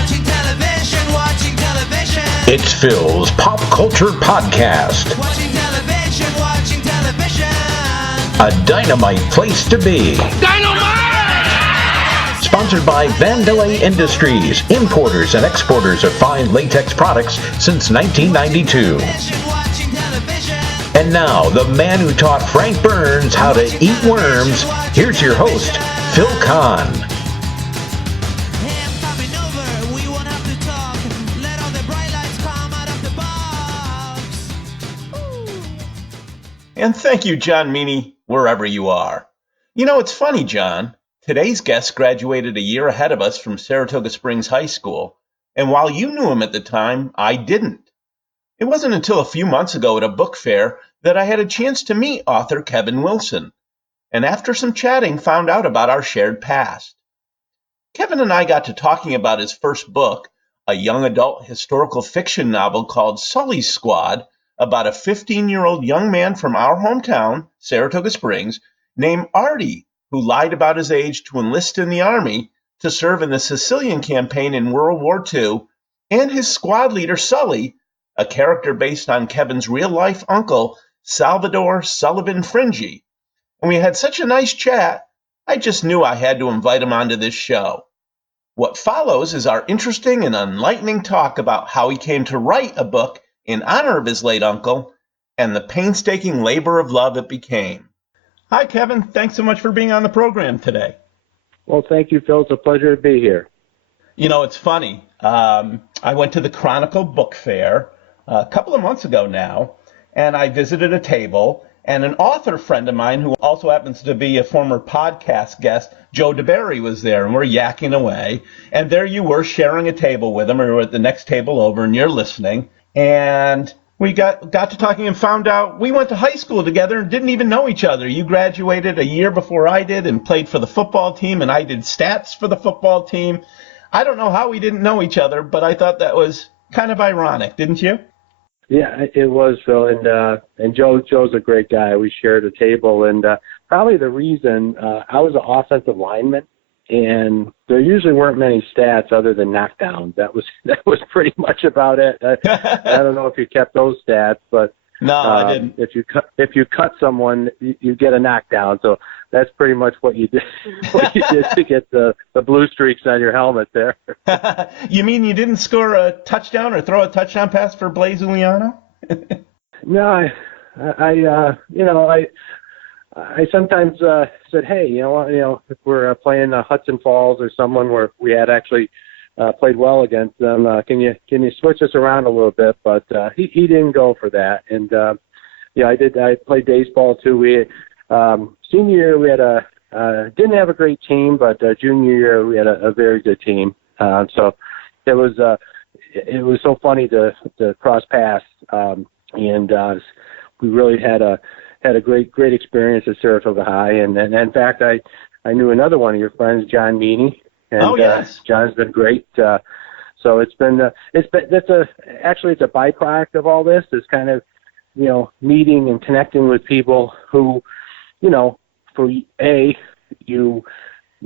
Watching television, watching television. It's Phil's Pop Culture Podcast. Watching television, watching television. A dynamite place to be. Dynamite! Sponsored by Vandelay Industries, importers and exporters of fine latex products since 1992. Watching television. And now, the man who taught Frank Burns how to eat worms, here's your host, Phil Kahn. Hey, I'm coming over. We won't have to talk. Let all the bright lights come out of the box. And thank you, John Meany, wherever you are. You know, it's funny, John. Today's guest graduated a year ahead of us from Saratoga Springs High School, and while you knew him at the time, I didn't. It wasn't until a few months ago at a book fair that I had a chance to meet author Kevin Wilson, and after some chatting, found out about our shared past. Kevin and I got to talking about his first book, a young adult historical fiction novel called Sully's Squad, about a 15-year-old young man from our hometown, Saratoga Springs, named Artie, who lied about his age to enlist in the Army to serve in the Sicilian campaign in World War II, and his squad leader, Sully, a character based on Kevin's real-life uncle, Salvador Sullivan Fringy. And we had such a nice chat, I just knew I had to invite him onto this show. What follows is our interesting and enlightening talk about how he came to write a book in honor of his late uncle and the painstaking labor of love it became. Hi, Kevin. Thanks so much for being on the program today. Well, thank you, Phil. It's a pleasure to be here. You know, it's funny. I went to the Chronicle Book Fair a couple of months ago now, and I visited a table, and an author friend of mine who also happens to be a former podcast guest, Joe DeBerry, was there, and we're yakking away. And there you were sharing a table with him, or we're at the next table over, and you're listening. And we got to talking and found out we went to high school together and didn't even know each other. You graduated a year before I did and played for the football team, and I did stats for the football team. I don't know how we didn't know each other, but I thought that was kind of ironic, didn't you? Yeah, it was, Phil, and Joe's a great guy. We shared a table, and probably the reason I was an offensive lineman, and there usually weren't many stats other than knockdowns. That was pretty much about it. I don't know if you kept those stats, but no, I didn't. If you cut someone, you get a knockdown. So that's pretty much what you did. What you did to get the blue streaks on your helmet there. You mean you didn't score a touchdown or throw a touchdown pass for Blaise Uliano? No, I sometimes said, hey, if we're playing Hudson Falls or someone where we had actually played well against them, can you switch us around a little bit? But he didn't go for that. And I played baseball too. We senior year we had didn't have a great team, but junior year we had a very good team. So it was so funny to cross paths, and we really had a great experience at Saratoga High. And in fact, I knew another one of your friends, John Meany. And, oh, yes. John's been great. So it's a byproduct of all this. It's kind of, meeting and connecting with people who, you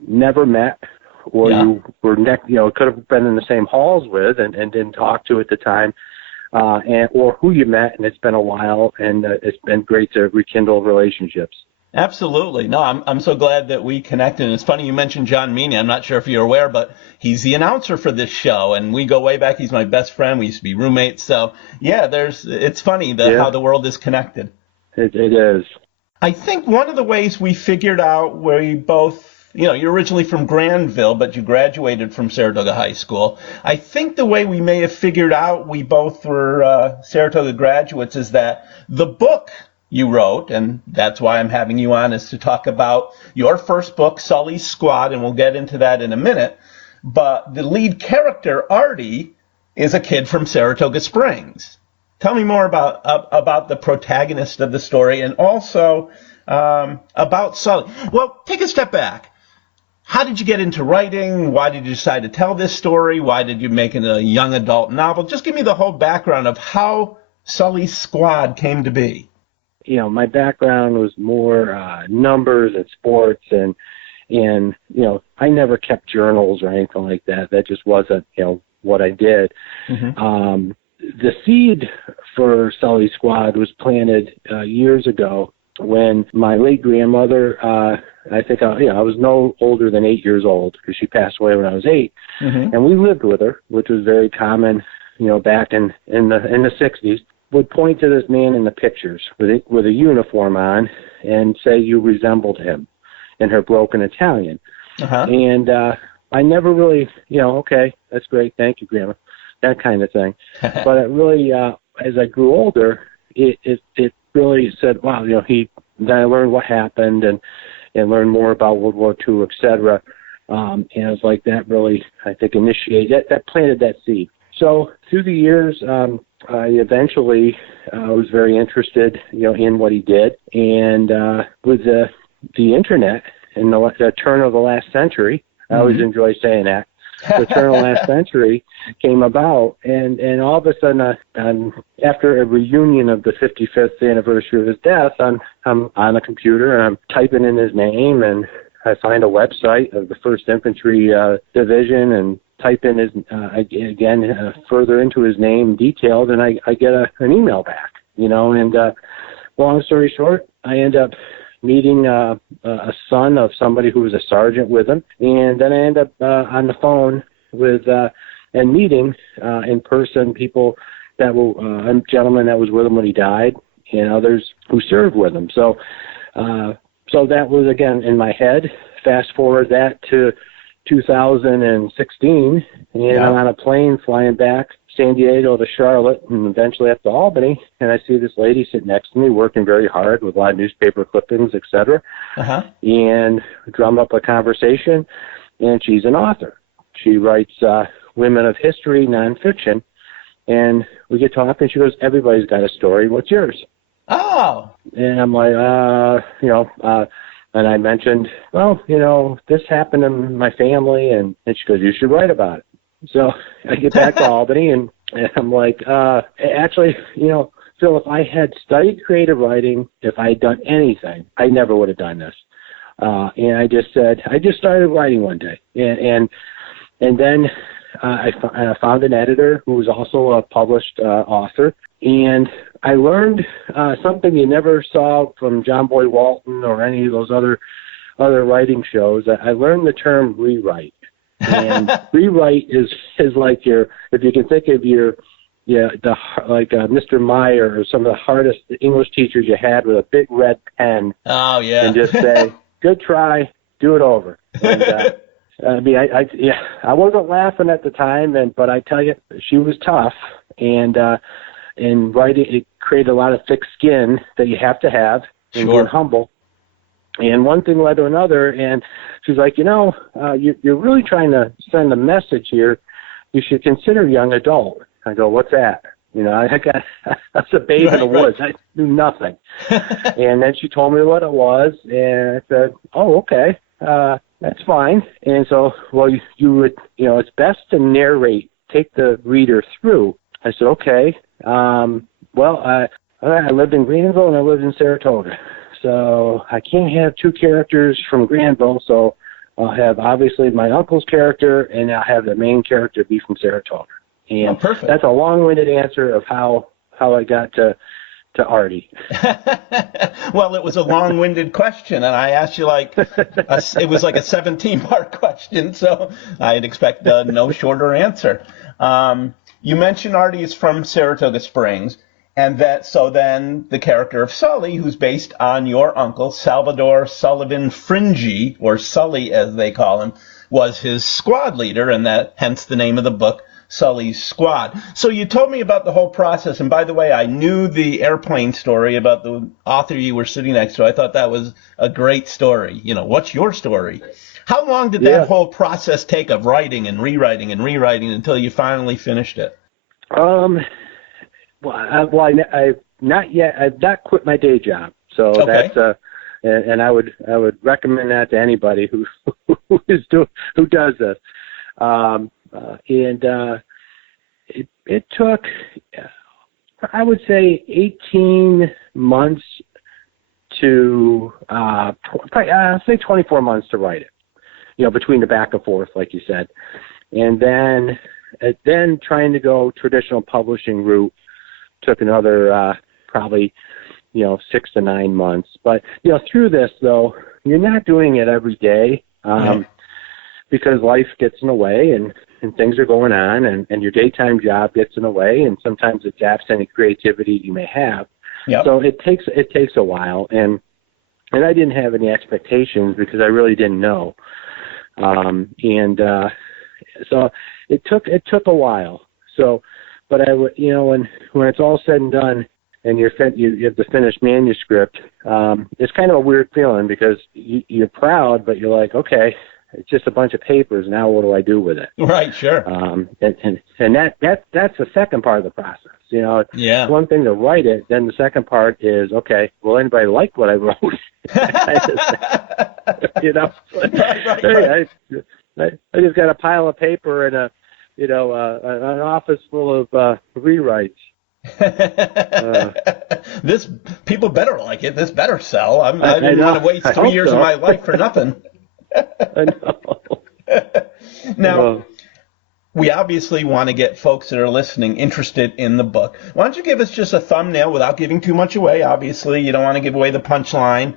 never met, or you were could have been in the same halls with and didn't talk to at the time, or who you met, and it's been a while, and it's been great to rekindle relationships. Absolutely. No, I'm so glad that we connected. And it's funny you mentioned John Meany. I'm not sure if you're aware, but he's the announcer for this show, and we go way back. He's my best friend. We used to be roommates. So, yeah, it's funny how the world is connected. It is. I think one of the ways we figured out where you both, you're originally from Granville, but you graduated from Saratoga High School. I think the way we may have figured out we both were Saratoga graduates is that the book you wrote, and that's why I'm having you on, is to talk about your first book, Sully's Squad, and we'll get into that in a minute. But the lead character, Artie, is a kid from Saratoga Springs. Tell me more about the protagonist of the story, and also about Sully. Well, take a step back. How did you get into writing? Why did you decide to tell this story? Why did you make it a young adult novel? Just give me the whole background of how Sully's Squad came to be. My background was more numbers and sports, and And, I never kept journals or anything like that. That just wasn't, what I did. Mm-hmm. The seed for Sully Squad was planted years ago when my late grandmother, I think I was no older than 8 years old because she passed away when I was 8. Mm-hmm. And we lived with her, which was very common, back in the 60s. Would point to this man in the pictures with a uniform on and say you resembled him in her broken Italian. Uh-huh. And I never really, okay, that's great, thank you, Grandma, that kind of thing. But it really, as I grew older, it really said, wow, then I learned what happened and learned more about World War II, et cetera. And it was like that really, I think, initiated, that planted that seed. So through the years, I eventually was very interested, in what he did. And with the internet in the turn of the last century, I always enjoy saying that, the turn of the last century came about, and all of a sudden, after a reunion of the 55th anniversary of his death, I'm on a computer, and I'm typing in his name, and I find a website of the 1st Infantry Division, and type in his, further into his name details, and I get an email back, and long story short, I end up meeting a son of somebody who was a sergeant with him, and then I end up on the phone with and meeting in person people that were a gentleman that was with him when he died, and others who served with him. So that was again in my head. Fast forward that to 2016, and I'm on a plane flying back San Diego to Charlotte and eventually up to Albany, and I see this lady sitting next to me working very hard with a lot of newspaper clippings, et cetera, and drum up a conversation, and she's an author. She writes women of history, nonfiction, and we get talking, and she goes, everybody's got a story, what's yours? Oh. And I'm like, and I mentioned, well, this happened in my family, and she goes, you should write about it. So I get back to Albany, and I'm like, actually, Phil, if I had studied creative writing, if I had done anything, I never would have done this. And I just said, I just started writing one day. And then I found an editor who was also a published author. And I learned something you never saw from John Boy Walton or any of those other writing shows. I learned the term rewrite. And rewrite is like if you can think of Mr. Meyer or some of the hardest English teachers you had with a big red pen. Oh, yeah. And just say, good try, do it over. And, I wasn't laughing at the time, but I tell you, she was tough. And writing, it created a lot of thick skin that you have to have and being humble. And one thing led to another, and she's like, you're really trying to send a message here. You should consider young adult. I go, what's that? I was a babe in the woods. I knew nothing. And then she told me what it was, and I said, oh, okay, that's fine. And so, well, you would, it's best to narrate, take the reader through. I said, okay. Well, I lived in Greenville and I lived in Saratoga. So I can't have two characters from Granville, so I'll have obviously my uncle's character, and I'll have the main character be from Saratoga. And that's a long-winded answer of how I got to Artie. Well, it was a long-winded question, and I asked you it was like a 17-part question, so I'd expect no shorter answer. You mentioned Artie is from Saratoga Springs. And then the character of Sully, who's based on your uncle, Salvador Sullivan Fringy, or Sully as they call him, was his squad leader, and hence the name of the book, Sully's Squad. So you told me about the whole process, and by the way, I knew the airplane story about the author you were sitting next to. I thought that was a great story. What's your story? How long did that whole process take of writing and rewriting until you finally finished it? I've not yet. I've not quit my day job, so that's and I would recommend that to anybody who does this. It took, I would say, 18 months to I'll say 24 months to write it. between the back and forth, like you said. And then trying to go traditional publishing route took another probably 6 to 9 months. But through this though, you're not doing it every day because life gets in the way and things are going on, and your daytime job gets in the way, and sometimes it zaps any creativity you may have. Yep. So it takes a while, and I didn't have any expectations because I really didn't know. So it took a while. So, but when it's all said and done, and you have the finished manuscript, it's kind of a weird feeling because you're proud, but you're like, okay, it's just a bunch of papers. Now what do I do with it? Right, sure. And that's the second part of the process. It's one thing to write it. Then the second part is, okay, will anybody like what I wrote? Right. I just got a pile of paper and an office full of rewrites. This people better like it. This better sell. I didn't want to waste 3 years of my life for nothing. I know. Now, we obviously want to get folks that are listening interested in the book. Why don't you give us just a thumbnail without giving too much away? Obviously, you don't want to give away the punchline.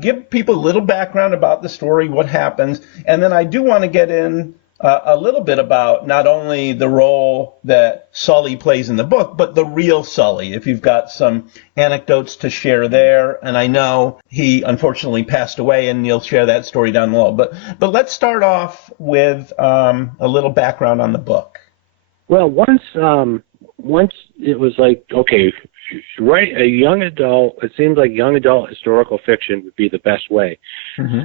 Give people a little background about the story, what happens, and then I do want to get in a little bit about not only the role that Sully plays in the book, but the real Sully, if you've got some anecdotes to share there. And I know he unfortunately passed away, and you'll share that story down below. But let's start off with a little background on the book. Well, once it was like, okay, write a young adult. It seems like young adult historical fiction would be the best way. Mm-hmm.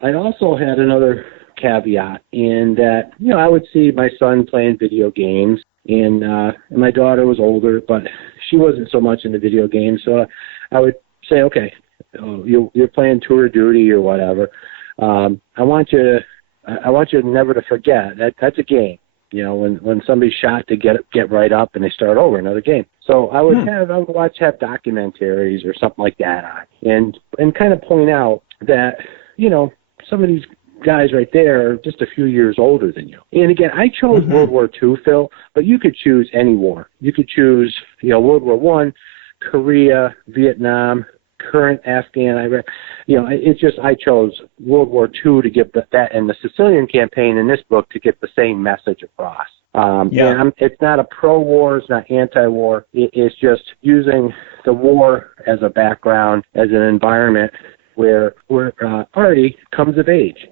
I also had another caveat in that, I would see my son playing video games, and my daughter was older, but she wasn't so much into video games. So I would say, okay, you're playing Tour of Duty or whatever. I want you never to forget that that's a game. When somebody's shot, to get right up and they start over another game. So I would have documentaries or something like that on, and kind of point out that some of these guys right there are just a few years older than you. And again, I chose World War II, Phil, but you could choose any war. You could choose, World War I, Korea, Vietnam, current Afghan, Iraq. It's just I chose World War II to get that, and the Sicilian campaign in this book to get the same message across. And it's not a pro-war, it's not anti-war. It's just using the war as a background, as an environment where Artie comes of age.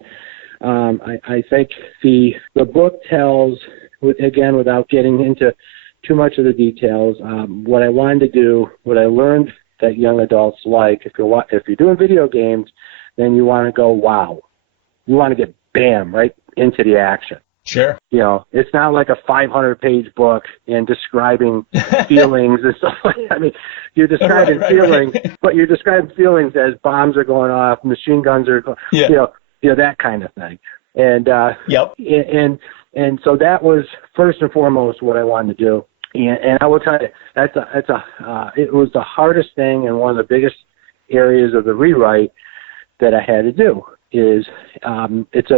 I think the book tells, again, without getting into too much of the details, what I wanted to do, what I learned that young adults like. If you're doing video games, then you want to go wow. You want to get bam right into the action. Sure. It's not like a 500-page book and describing feelings and stuff like that. I mean, you're describing feelings, but you're describing feelings as bombs are going off, machine guns are going, that kind of thing. And and so that was first and foremost what I wanted to do. And I will tell you, it was the hardest thing, and one of the biggest areas of the rewrite that I had to do. Is it's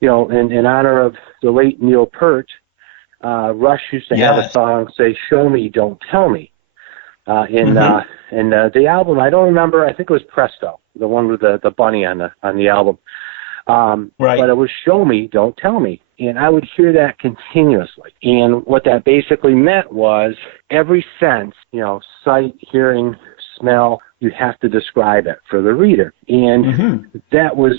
in honor of the late Neil Peart, Rush used to have a song say "Show Me, Don't Tell Me." In the album, I don't remember. I think it was Presto, the one with the bunny on the album. But it was "Show Me, Don't Tell Me," and I would hear that continuously. And what that basically meant was every sense, sight, hearing, smell, you have to describe it for the reader. And that was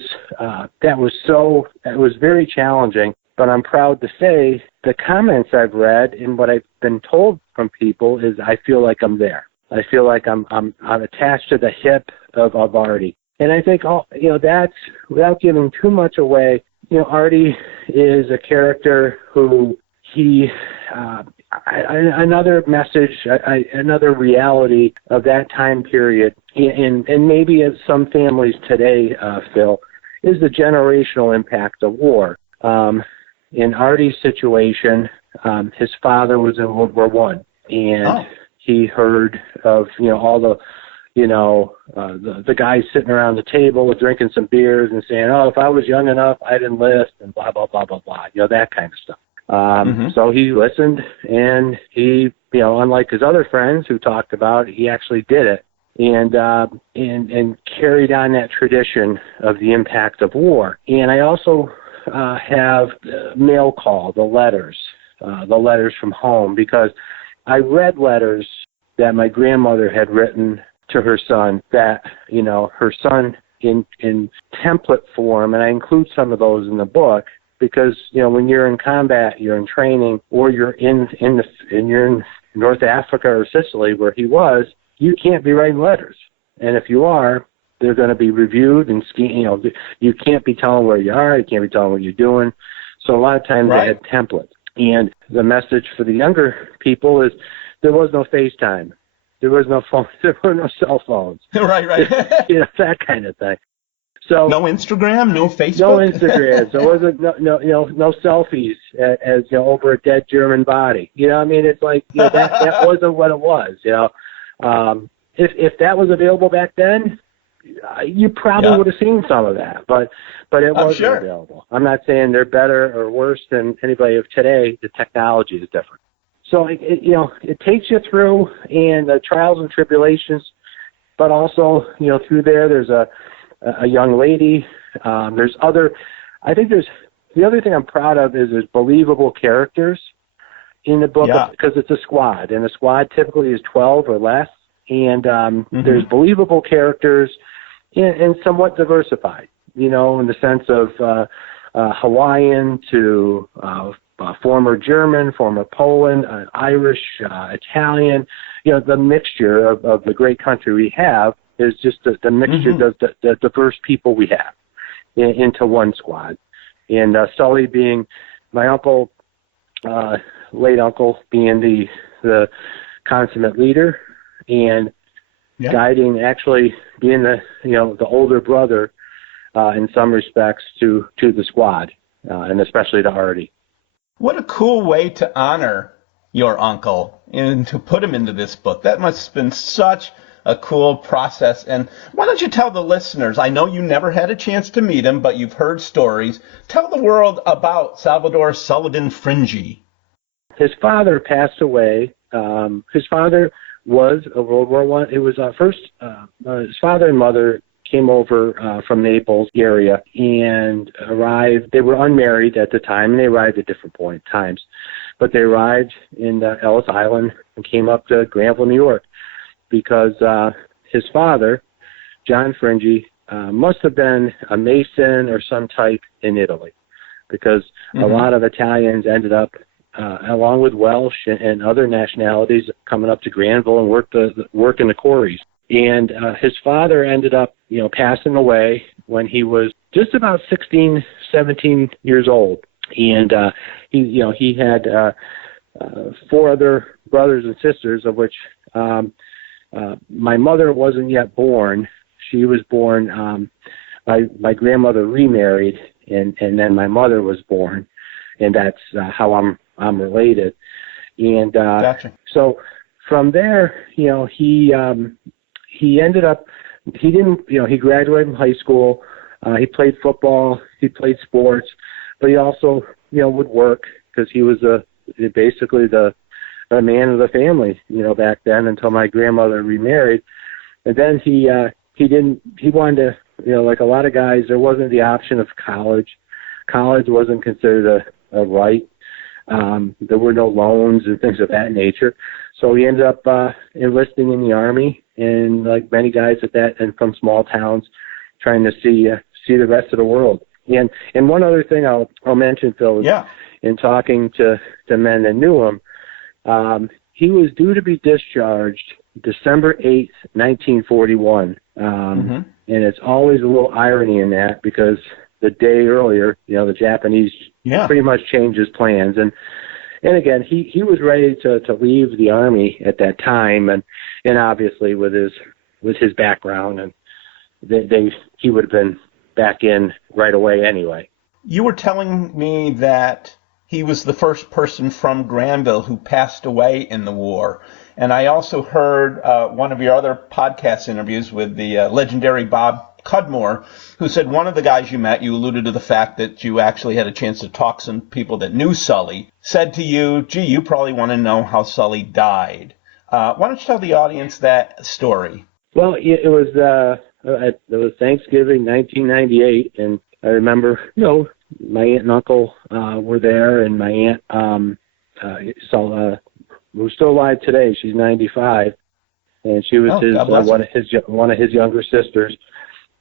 very challenging, but I'm proud to say the comments I've read and what I've been told from people is I feel like I'm there. I feel like I'm attached to the hip of Artie. And I think that's, without giving too much away, Artie is a character who another message, another reality of that time period, and maybe of some families today, Phil, is the generational impact of war. In Artie's situation, his father was in World War I, and he heard of all the the guys sitting around the table drinking some beers and saying, oh, if I was young enough, I'd enlist, and blah, blah, blah, blah, blah, that kind of stuff. So he listened, and he, unlike his other friends who talked about it, he actually did it and carried on that tradition of the impact of war. And I also have mail call, the letters from home, because I read letters that my grandmother had written to her son that, her son in template form, and I include some of those in the book, because, when you're in combat, you're in training, or you're in North Africa or Sicily where he was, you can't be writing letters. And if you are, they're going to be reviewed and you can't be telling where you are, you can't be telling what you're doing. So a lot of times they had templates. And the message for the younger people is there was no FaceTime. There was no phone. There were no cell phones. Right. That kind of thing. So no Instagram, no Facebook. No Instagram. There wasn't no selfies as over a dead German body. It's like that wasn't what it was. If that was available back then, you probably would have seen some of that. But it wasn't available. I'm not saying they're better or worse than anybody of today. The technology is different. So it takes you through and the trials and tribulations, but also through there's a young lady. The other thing I'm proud of is there's believable characters in the book, because it's a squad, and a squad typically is 12 or less, and there's believable characters and somewhat diversified, in the sense of Hawaiian to former German, former Poland, Irish, Italian, the mixture of the great country we have is just the mixture of the diverse people we have into one squad. And Sully being my uncle, late uncle, being the consummate leader, and guiding, actually being the older brother in some respects to the squad, and especially to Artie. What a cool way to honor your uncle and to put him into this book. That must have been such a cool process. And why don't you tell the listeners, I know you never had a chance to meet him, but you've heard stories. Tell the world about Salvador Sullivan Fringy. His father passed away. His father was a World War I. It was his father and mother came over from Naples area and arrived. They were unmarried at the time, and they arrived at different times. But they arrived in Ellis Island and came up to Granville, New York, because his father, John Fringy, must have been a Mason or some type in Italy, because a lot of Italians ended up, along with Welsh and other nationalities, coming up to Granville and work in the quarries. And his father ended up, passing away when he was just about 16, 17 years old. And he had 4 other brothers and sisters, of which my mother wasn't yet born. She was born. My grandmother remarried, and then my mother was born, and that's how I'm related. And Gotcha. So from there, he ended up. He didn't. He graduated from high school. He played football. He played sports, but he also would work, because he was basically the man of the family, back then, until my grandmother remarried. And then he wanted to, like a lot of guys, there wasn't the option of college. College wasn't considered a right. There were no loans and things of that nature. So he ended up enlisting in the Army, and like many guys and from small towns, trying to see the rest of the world. And one other thing I'll mention, Phil, is in talking to men that knew him, he was due to be discharged December 8th, 1941. And it's always a little irony in that, because the day earlier, the Japanese pretty much changed his plans. And again, he was ready to leave the Army at that time, and obviously with his background, and he would have been back in right away anyway. You were telling me that he was the first person from Granville who passed away in the war. And I also heard one of your other podcast interviews with the legendary Bob Cudmore, who said one of the guys you met, you alluded to the fact that you actually had a chance to talk to some people that knew Sully, said to you, gee, you probably want to know how Sully died. Why don't you tell the audience that story? Well, it was Thanksgiving 1998, and I remember, my aunt and uncle were there, and my aunt, who's still alive today, she's 95, and she was one of his younger sisters,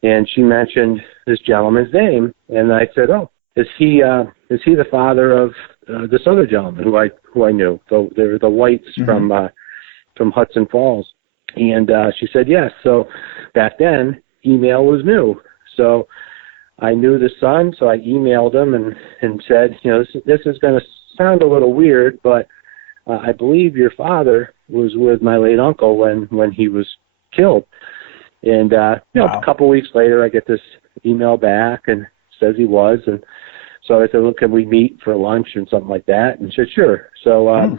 and she mentioned this gentleman's name, and I said, "Oh, is he the father of this other gentleman who I knew? They're the Whites from Hudson Falls." And she said yes. So back then, email was new. So I knew the son, so I emailed him and said, this is going to sound a little weird, but I believe your father was with my late uncle when he was killed. And a couple weeks later, I get this email back and says he was. And so I said, well, can we meet for lunch and something like that? And she said, sure. So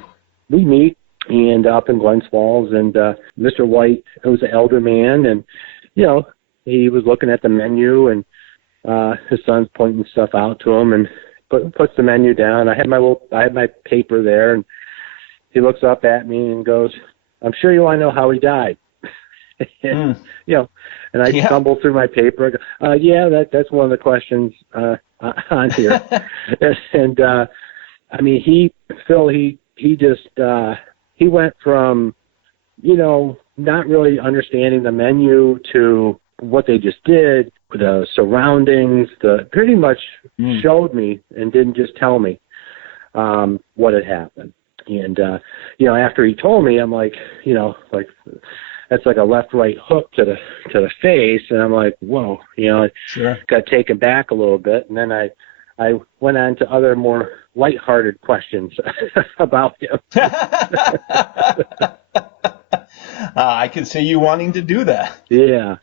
we meet. And up in Glens Falls, and Mr. White was an elder man, and he was looking at the menu, and his son's pointing stuff out to him, and puts the menu down. I had my paper there, and he looks up at me and goes, "I'm sure you want to know how he died." And I stumble through my paper. I go, that's one of the questions on here. And I mean, Phil, he just. He went from, not really understanding the menu to what they just did, the surroundings, pretty much showed me and didn't just tell me what had happened. And, after he told me, I'm like, that's like a left-right hook to the face. And I'm like, whoa, Sure. Got taken back a little bit. And then I went on to other more lighthearted questions about him. I can see you wanting to do that. Yeah.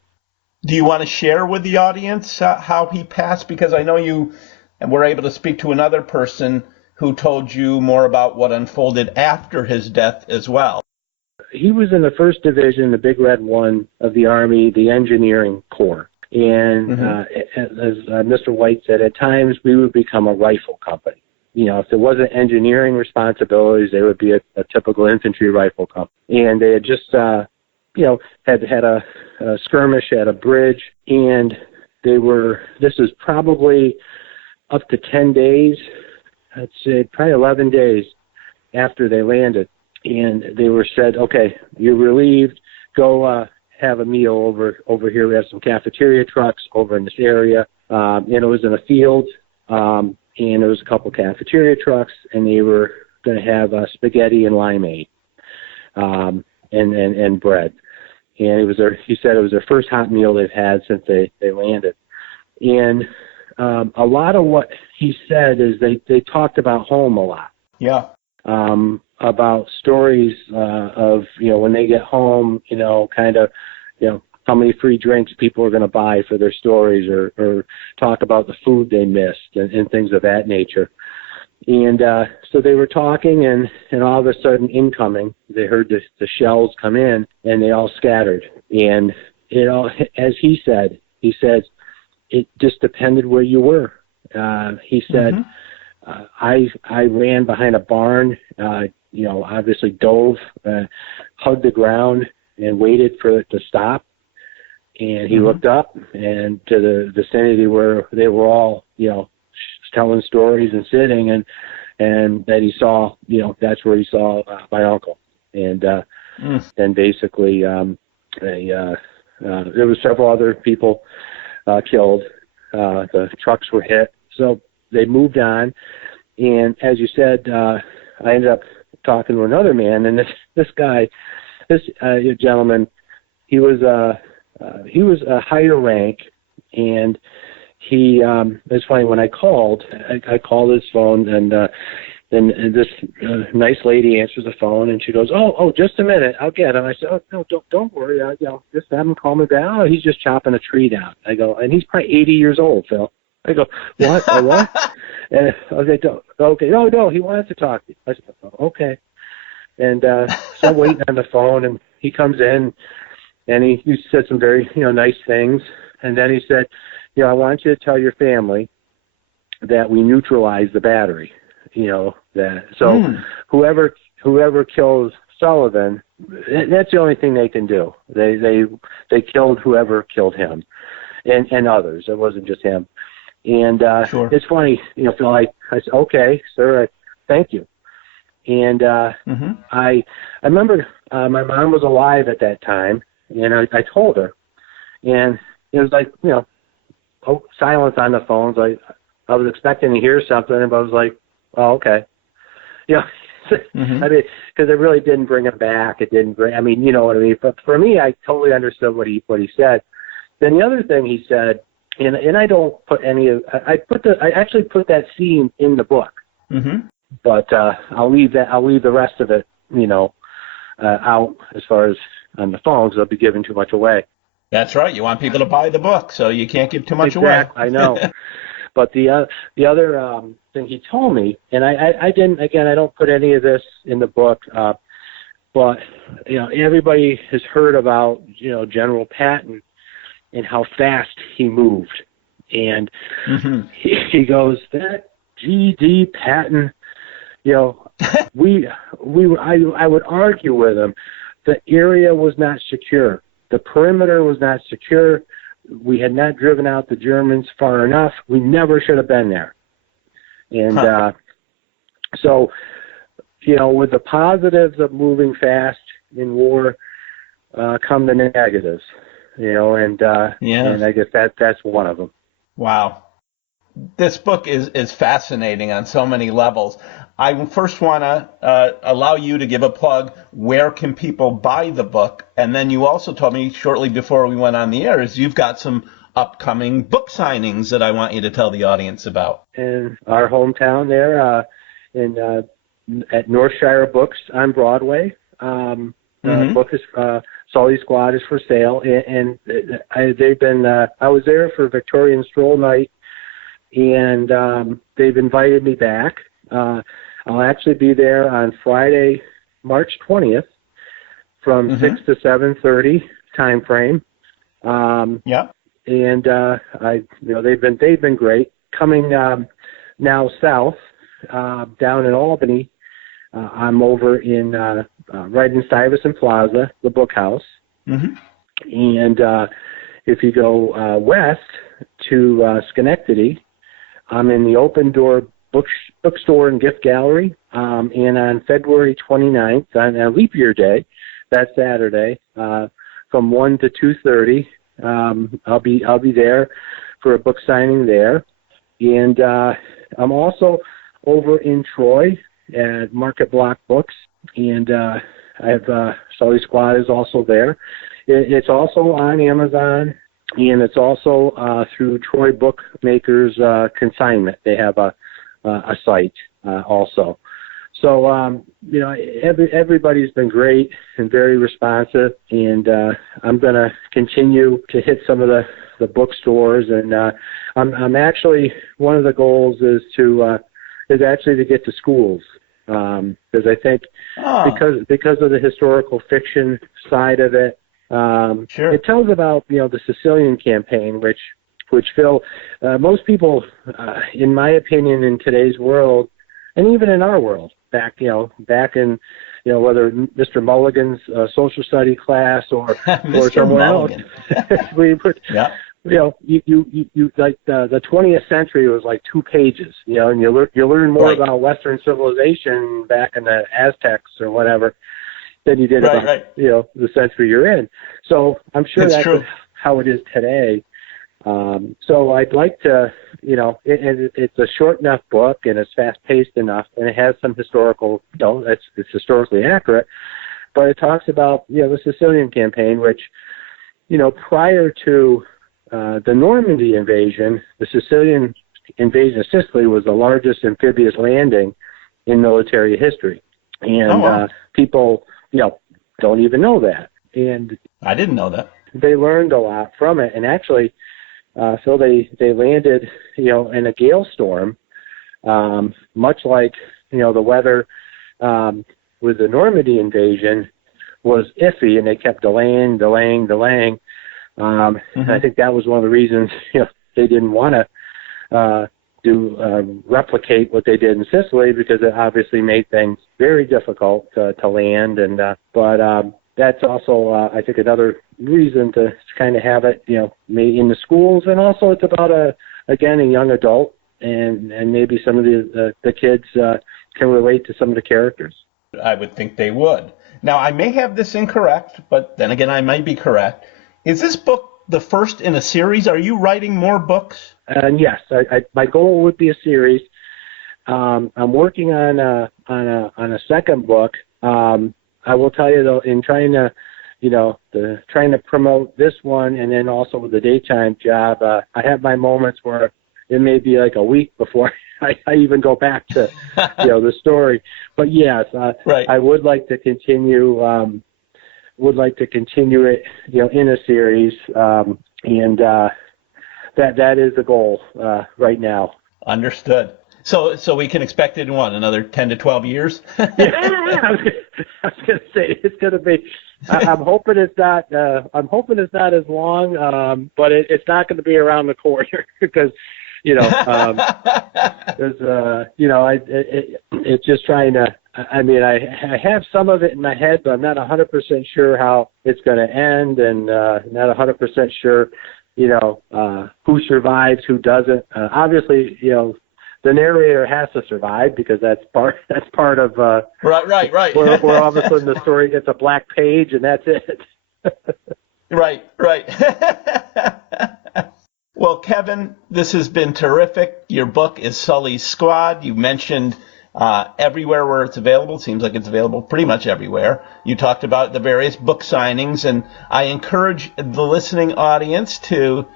Do you want to share with the audience how he passed? Because I know you were able to speak to another person who told you more about what unfolded after his death as well. He was in the 1st Division, the Big Red One of the Army, the Engineering Corps. And as Mr. White said, at times we would become a rifle company. If there wasn't engineering responsibilities, they would be a typical infantry rifle company. And they had just, had a skirmish at a bridge, and this was probably up to 10 days, I'd say probably 11 days after they landed. And they were said, okay, you're relieved, go have a meal over here. We have some cafeteria trucks over in this area. And it was in a field, and there was a couple cafeteria trucks, and they were going to have spaghetti and limeade, and bread. And he said it was their first hot meal they've had since they landed. And a lot of what he said is they talked about home a lot. Yeah. About stories of, when they get home, how many free drinks people are going to buy for their stories, or talk about the food they missed and things of that nature. And so they were talking, and all of a sudden incoming, they heard the shells come in, and they all scattered. And, as he said, it just depended where you were. He said, I ran behind a barn, obviously dove, hugged the ground, and waited for it to stop. And he looked up and to the vicinity where they were all, telling stories and sitting, and that he saw, that's where he saw my uncle. And then basically there was several other people killed. The trucks were hit. So they moved on. And as you said, I ended up talking to another man, and this gentleman, he was a higher rank, and it's funny, when I called his phone, and this nice lady answers the phone, and she goes, oh, just a minute, I'll get him. I said, oh, no, don't worry, just have him call me back. Oh, he's just chopping a tree down. I go, and he's probably 80 years old, Phil. I go, what? What? And okay, no, he wants to talk to you. I said, okay. And so I'm waiting on the phone, and he comes in, and he said some very, nice things. And then he said, I want you to tell your family that we neutralized the battery. Whoever kills Sullivan, that's the only thing they can do. They killed whoever killed him, and others. It wasn't just him. And Sure. It's funny, Phil. I said, okay, sir, thank you. And I remember my mom was alive at that time, and I told her, and it was like, silence on the phones. I was expecting to hear something, but I was like, oh, okay. I mean, because it really didn't bring him back. It didn't bring, you know what I mean? But for me, I totally understood what he said. Then the other thing he said, and I don't put any of, I actually put that scene in the book. But I'll leave the rest of it, out as far as on the phone, because I'll be giving too much away. That's right. You want people to buy the book, so you can't give too much away. I know. But the other thing he told me, and I didn't, again, I don't put any of this in the book, but everybody has heard about General Patton and how fast he moved, and he goes, that G.D. Patton, I would argue with him, the area was not secure, the perimeter was not secure. We had not driven out the Germans far enough. We never should have been there. And so, with the positives of moving fast in war, come the negatives, and I guess that's one of them. Wow. This book is fascinating on so many levels. I first want to allow you to give a plug. Where can people buy the book? And then you also told me shortly before we went on the air is you've got some upcoming book signings that I want you to tell the audience about. In our hometown there, at Northshire Books on Broadway, the book is Sully Squad is for sale, and they've been. I was there for Victorian Stroll Night, and they've invited me back. I'll actually be there on Friday, March 20th, from 6 to 7:30 time frame. And they've been great. Coming now south, down in Albany, I'm over in right in Stuyvesant Plaza, the Book House. And if you go west to Schenectady, I'm in the Open Door bookstore and gift gallery, and on February 29th, on a leap year day, that Saturday, from 1 to 2:30, I'll be there for a book signing there, and I'm also over in Troy at Market Block Books, and I have Sully Squad is also there. It's also on Amazon, and it's also through Troy Bookmakers Consignment. They have a site also. So, everybody's been great and very responsive, and I'm going to continue to hit some of the bookstores, and I'm actually, one of the goals is actually to get to schools, because I think because of the historical fiction side of it, it tells about, the Sicilian campaign, which Phil, most people, in my opinion, in today's world, and even in our world, back in, whether Mr. Mulligan's social study class or someone else, you like the 20th century was like 2 pages, and you learn more about Western civilization back in the Aztecs or whatever than you did about the century you're in. So I'm sure that's how it is today. So I'd like to, it's a short enough book, and it's fast-paced enough, and it has some historical, it's historically accurate, but it talks about, the Sicilian campaign, which, prior to the Normandy invasion, the Sicilian invasion of Sicily was the largest amphibious landing in military history. And people, don't even know that. And I didn't know that. They learned a lot from it, and actually, so they landed, in a gale storm, much like, the weather with the Normandy invasion was iffy, and they kept delaying. And I think that was one of the reasons they didn't want to replicate what they did in Sicily, because it obviously made things very difficult to land. And but that's also I think another reason to kind of have it made in the schools, and also it's about a young adult, and maybe some of the kids can relate to some of the characters. I would think they would. Now, I may have this incorrect, but then again, I might be correct. Is this book the first in a series? Are you writing more books? And yes, my goal would be a series. I'm working on a second book. I will tell you though, in trying to, trying to promote this one, and then also with the daytime job, I have my moments where it may be like a week before I even go back to, the story. But yes, right. I would like to continue. It, in a series, and that is the goal right now. Understood. So we can expect it in another 10 to 12 years? Yeah, I was going to say it's going to be. I'm hoping it's not. I'm hoping it's not as long, but it's not going to be around the corner because, there's it's just trying to. I mean, I have some of it in my head, but I'm not 100% sure how it's going to end, and not 100% sure, who survives, who doesn't. Obviously, the narrator has to survive, because that's part of right. Where all of a sudden the story gets a black page and that's it. Right. Well, Kevin, this has been terrific. Your book is Sully's Squad. You mentioned everywhere where it's available. Seems like it's available pretty much everywhere. You talked about the various book signings, and I encourage the listening audience to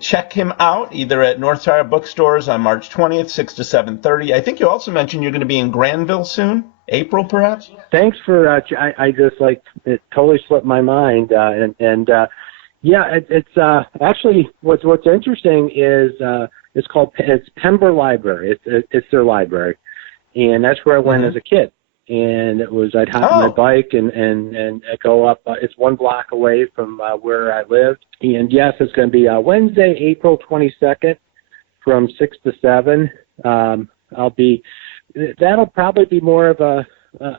check him out either at Northshire Bookstores on March 20th, 6 to 7:30. I think you also mentioned you're going to be in Granville soon, April perhaps? Thanks for, I just it totally slipped my mind. It's actually what's interesting is it's Pember Library. It's their library. And that's where I went as a kid. And I'd hop on my bike and go up. It's 1 block away from where I lived. And yes, it's going to be Wednesday, April 22nd from 6 to 7. That'll probably be more of a,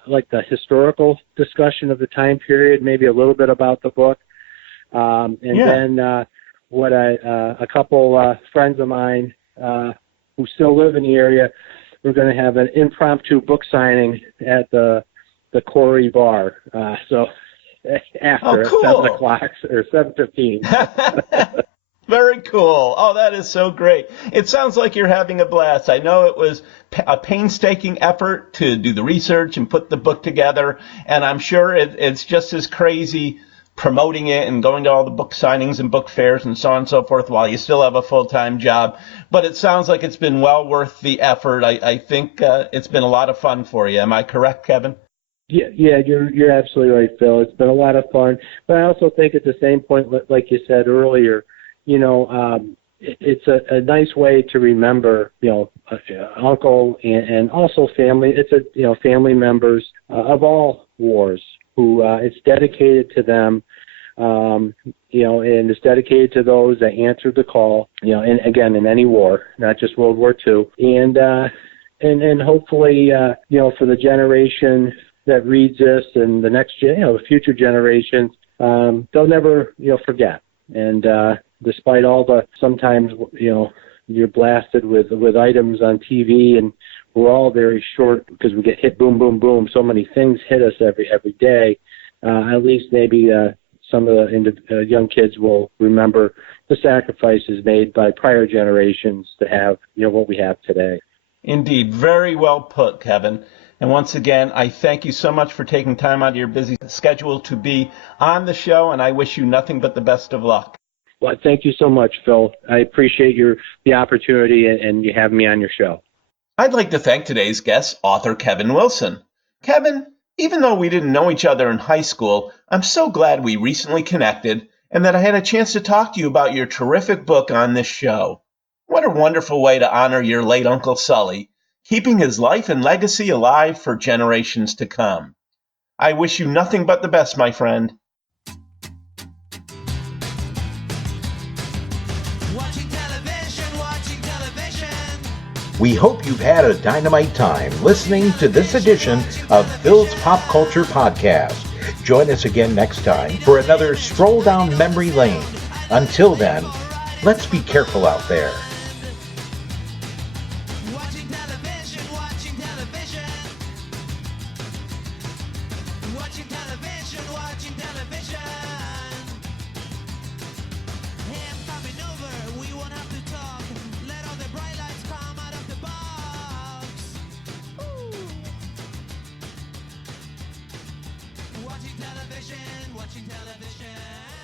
like the historical discussion of the time period, maybe a little bit about the book. Then a couple friends of mine who still live in the area, we're going to have an impromptu book signing at the Quarry Bar. So after cool. 7 o'clock or 7:15. Very cool. Oh, that is so great. It sounds like you're having a blast. I know it was a painstaking effort to do the research and put the book together, and I'm sure it's just as crazy promoting it and going to all the book signings and book fairs and so on and so forth while you still have a full-time job. But it sounds like it's been well worth the effort. I think it's been a lot of fun for you. Am I correct, Kevin? Yeah, you're absolutely right, Phil. It's been a lot of fun. But I also think at the same point, like you said earlier, it's a nice way to remember, uncle and also family. It's family members of all wars who it's dedicated to them, and it's dedicated to those that answered the call, and again, in any war, not just World War II. And hopefully, for the generation that reads this and the next, future generations, they'll never, forget. And despite all the, sometimes, you're blasted with items on TV, and we're all very short because we get hit, boom, boom, boom. So many things hit us every day. At least maybe some of the young kids will remember the sacrifices made by prior generations to have, what we have today. Indeed. Very well put, Kevin. And once again, I thank you so much for taking time out of your busy schedule to be on the show, and I wish you nothing but the best of luck. Well, thank you so much, Phil. I appreciate the opportunity and you having me on your show. I'd like to thank today's guest, author Kevin Wilson. Kevin, even though we didn't know each other in high school, I'm so glad we recently connected and that I had a chance to talk to you about your terrific book on this show. What a wonderful way to honor your late Uncle Sully, keeping his life and legacy alive for generations to come. I wish you nothing but the best, my friend. Watching television, watching television. We hope you've had a dynamite time listening to this edition of Phil's Pop Culture Podcast. Join us again next time for another stroll down memory lane. Until then, let's be careful out there. Watching television, watching television. Watching television, watching television. Hey, I'm coming over, we won't have to talk. Let all the bright lights come out of the box. Ooh. Watching television, watching television.